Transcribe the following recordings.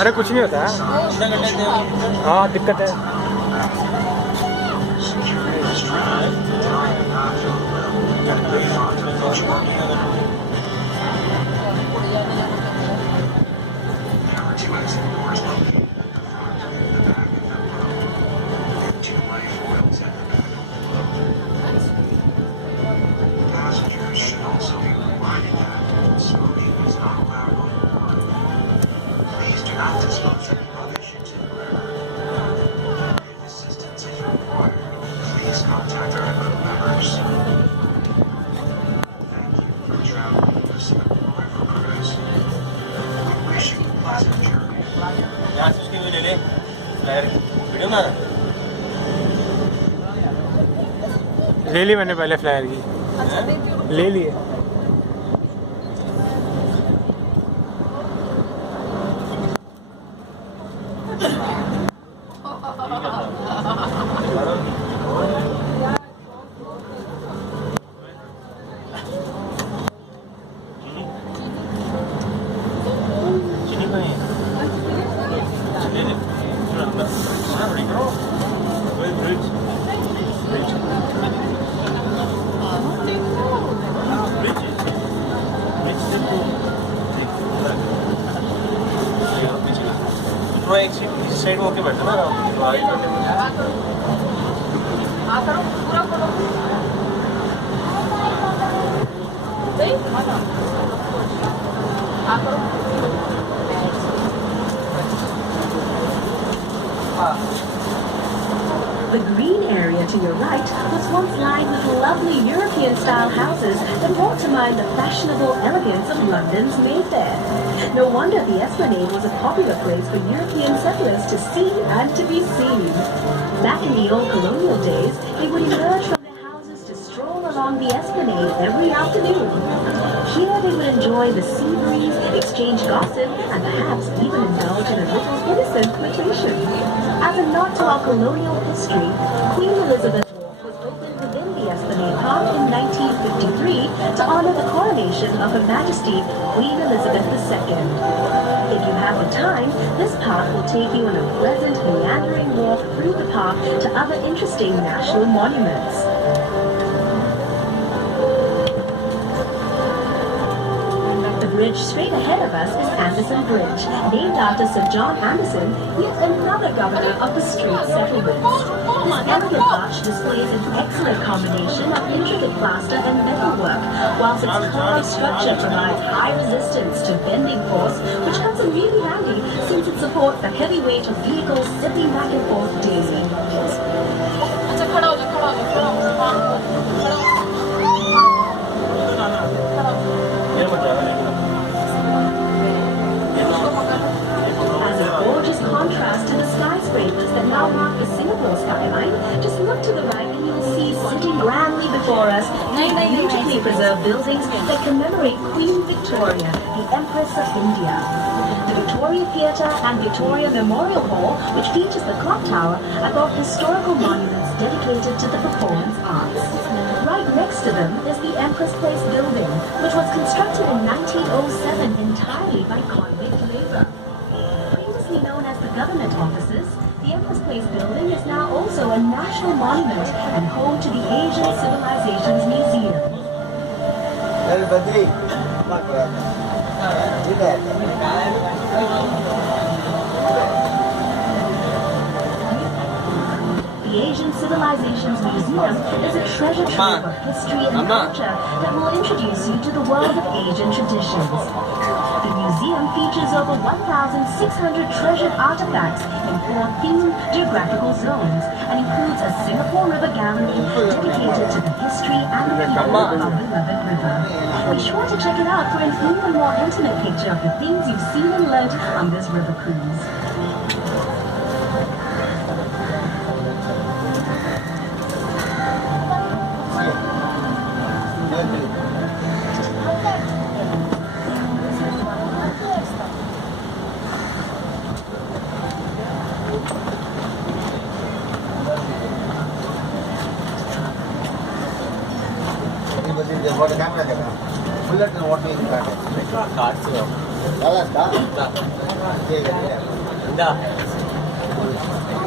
अरे कुछ नहीं होता हाँ दिक्कत है ले ली मैंने पहले फ्लायर की ले लिए साइड में होके बैठा ना The green area to your right was once lined with lovely European-style houses that brought to mind the fashionable elegance of London's Mayfair. No wonder the Esplanade was a popular place for European settlers to see and to be seen. Back in the old colonial days, they would emerge from their houses to stroll along the Esplanade every afternoon. Here they would enjoy the sea breeze, exchange gossip, and perhaps even indulge in a little innocent flirtation. As a nod to our colonial history, Queen Elizabeth Walk was opened within the Esplanade Park in 1953 to honor the coronation of Her Majesty Queen Elizabeth II. If you have the time, this park will take you on a pleasant, meandering walk through the park to other interesting national monuments. The bridge straight ahead of us is Anderson Bridge, named after Sir John Anderson, yet another governor of the Strait Settlements. This elegant arch displays an excellent combination of intricate plaster and metalwork, whilst its carved structure provides high resistance to bending force, which comes in really handy since it supports the heavy weight of vehicles zipping back and forth daily. As a gorgeous contrast to the skyscrapers that now mark the Singapore skyline, just look to the right and you'll see sitting grandly before us beautifully preserved buildings that commemorate Queen Victoria, the Empress of India. The Victoria Theatre and Victoria Memorial Hall, which features the clock tower, are both historical monuments dedicated to the performance arts. Right next to them is the Empress Place building, which was constructed in 1907 entirely by convict labor. Previously known as the government offices, the Empress Place building is now also a national monument and home to the Asian Civilizations Museum. The Asian Civilizations Museum is a treasure trove of history and culture that will introduce you to the world of Asian traditions. The museum features over 1,600 treasured artifacts in 4 themed geographical zones and includes a Singapore River gallery dedicated to the history Be sure to check it out for an even more intimate picture of the things you've seen and learned on this river cruise. What camera है ना? Bullet and what is that? Card से हो. दादा दा. ठीक है. दा.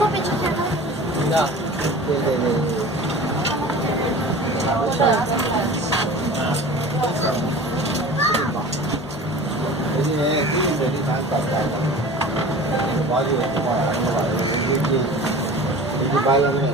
वो पीछे क्या था? दा. दे. ini jadi sangat baik. Baju semua ada. Ini balang ni.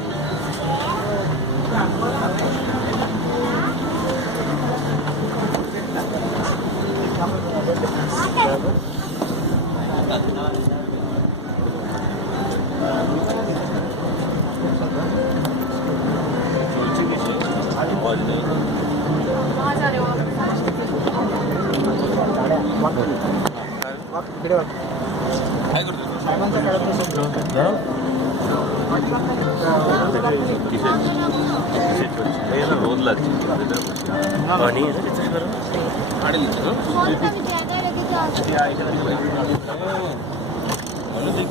रोज लागते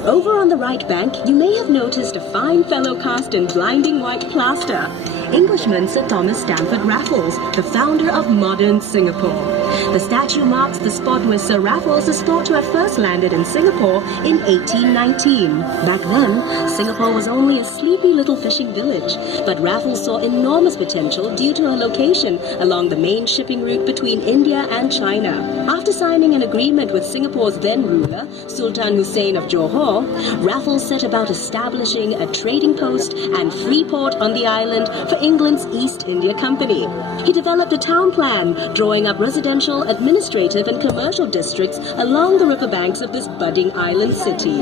Over on the right bank, you may have noticed a fine fellow cast in blinding white plaster. Englishman Sir Thomas Stamford Raffles, the founder of modern Singapore. The statue marks the spot where Sir Raffles is thought to have first landed in Singapore in 1819. Back then, Singapore was only a sleepy little fishing village, but Raffles saw enormous potential due to her location along the main shipping route between India and China. After signing an agreement with Singapore's then ruler, Sultan Hussein of Johor, Raffles set about establishing a trading post and free port on the island for England's East India Company. He developed a town plan, drawing up residential, administrative and commercial districts along the riverbanks of this budding island city.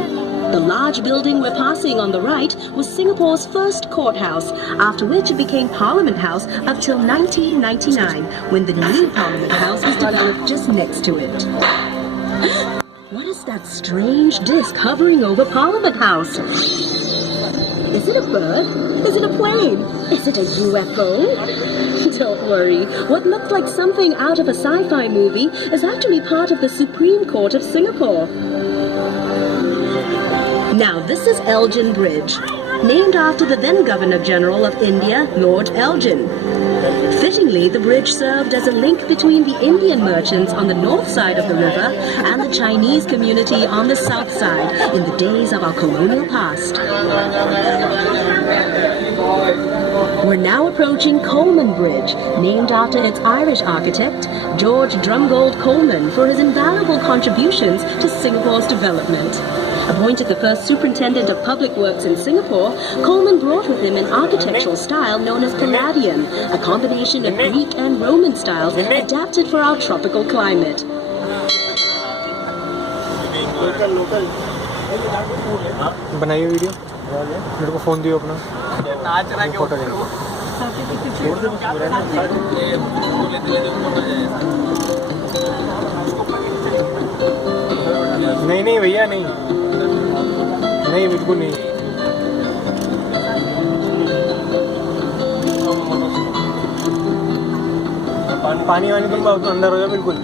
The large building we're passing on the right was Singapore's first courthouse, after which it became Parliament House up till 1999, when the new Parliament House was developed just next to it. What is that strange disc hovering over Parliament House? Is it a bird? Is it a plane? Is it a UFO? Don't worry. What looks like something out of a sci-fi movie is actually part of the Supreme Court of Singapore. Now, this is Elgin Bridge, named after the then Governor-General of India, Lord Elgin. Fittingly, the bridge served as a link between the Indian merchants on the north side of the river and the Chinese community on the south side in the days of our colonial past. We're now approaching Coleman Bridge, named after its Irish architect, George Drumgold Coleman, for his invaluable contributions to Singapore's development. Appointed the first superintendent of public works in Singapore, Coleman brought with him an architectural style known as Palladian, a combination of Greek and Roman styles adapted for our tropical climate. बनाइए video मेरे को phone दियो अपना photo लेंगे नहीं भैया नहीं बिल्कुल नहीं पानी वानी तुम अंदर हो जाओ बिल्कुल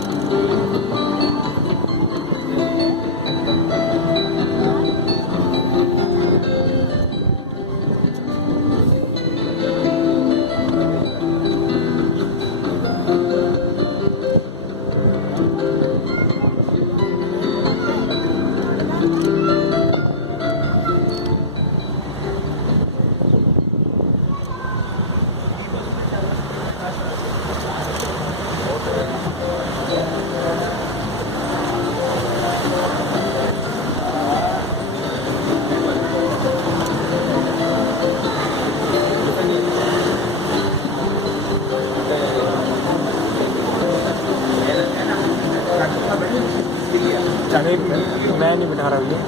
मैं नहीं बिठा रहा भैया